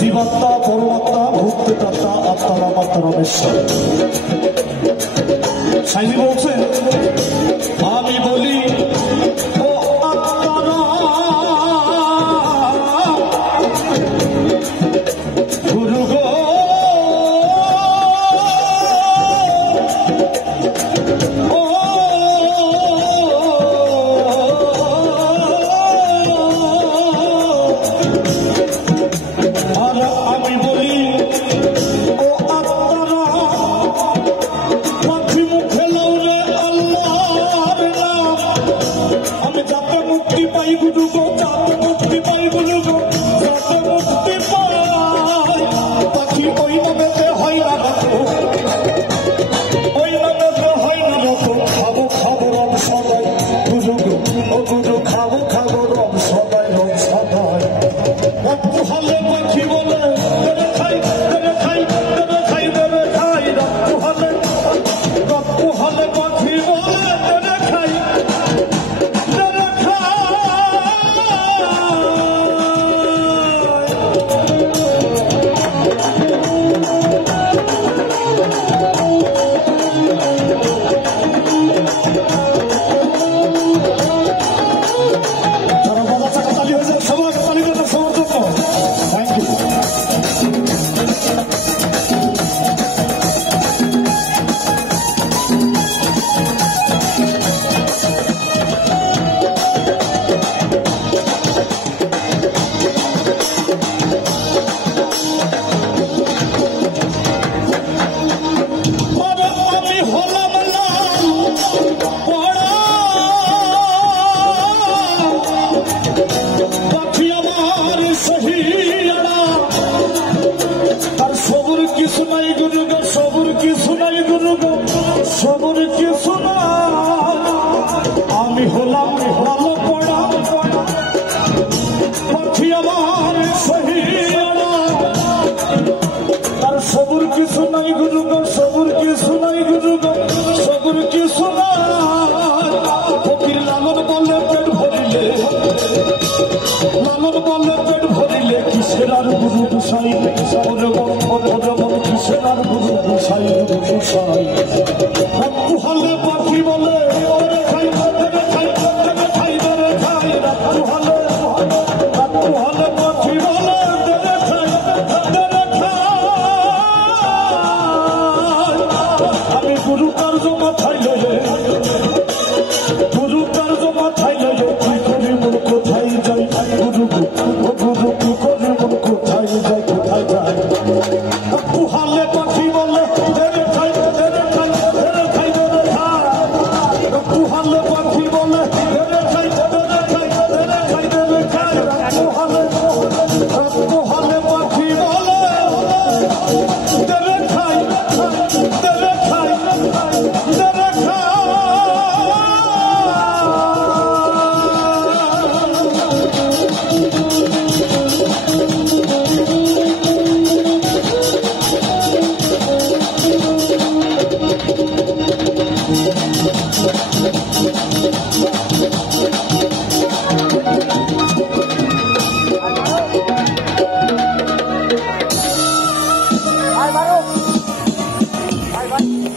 জীবাত্মা, পরমাত্মা, ভূতত্তা, আত্মা, রামাত্মা, রমেশ্বর। সাইনি বলছেন, আমি বলি ও আত্মারা গুরু গো, আমি হলাম ভালো পড়া পাখি আমার সহিয়ানা, তার সবুর কিছু নাই গুরু গো, সবুর কিছু নাই গুরু গো, সবুর কিছু নাই। ফকির লালন বলে পেট ভরিলে, লালন বলে পেট ভরিলে কিসের আর গুরু গোসাই, কিসের আর গুরু গোসাই, গুরু গোসাই। হলে পাখি বলে আমি গুরু কার্য মাথায় লয়ে, গুরু কার্য মাথায় লয়ে কি করি মন কোথায় যাই, গুরু গুরু কি করি মন কোথায় যাই, কোথায় যাই। হালে পাখি বলে Bye.